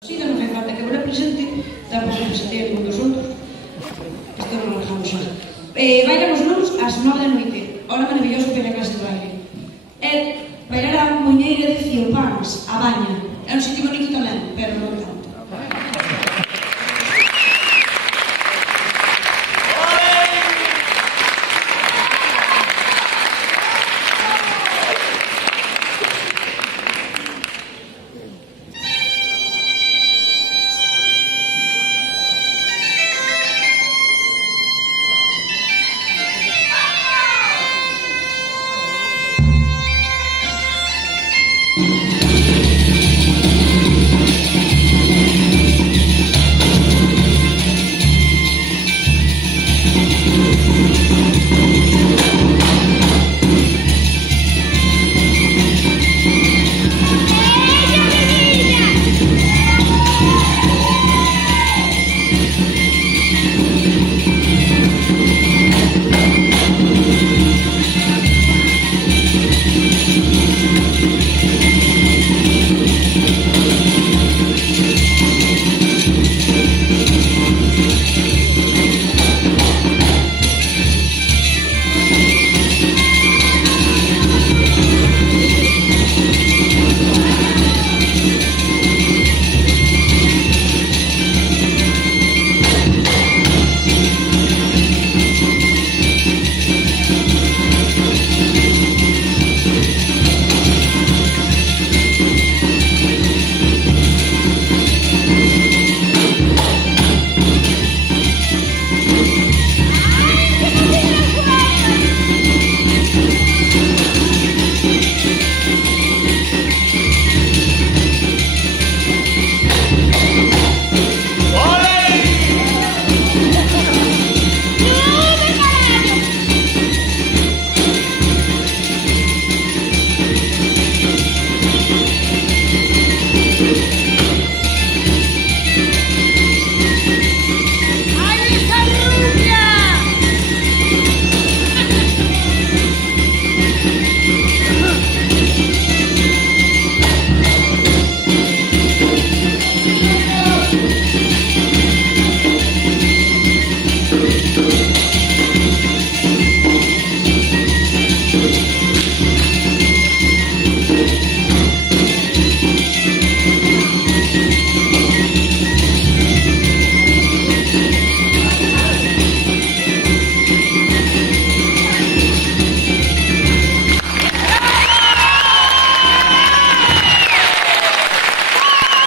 Si, non fai falta que vos represente, tampouco representei con dos outros. Isto non lo dejamos xa. Bailamos luns ás 9 da noite, hora maravillosa que hai a clase de baile. Bailar a Muñeira de Ciopans, a Baña. É un sitio bonito tamén, pero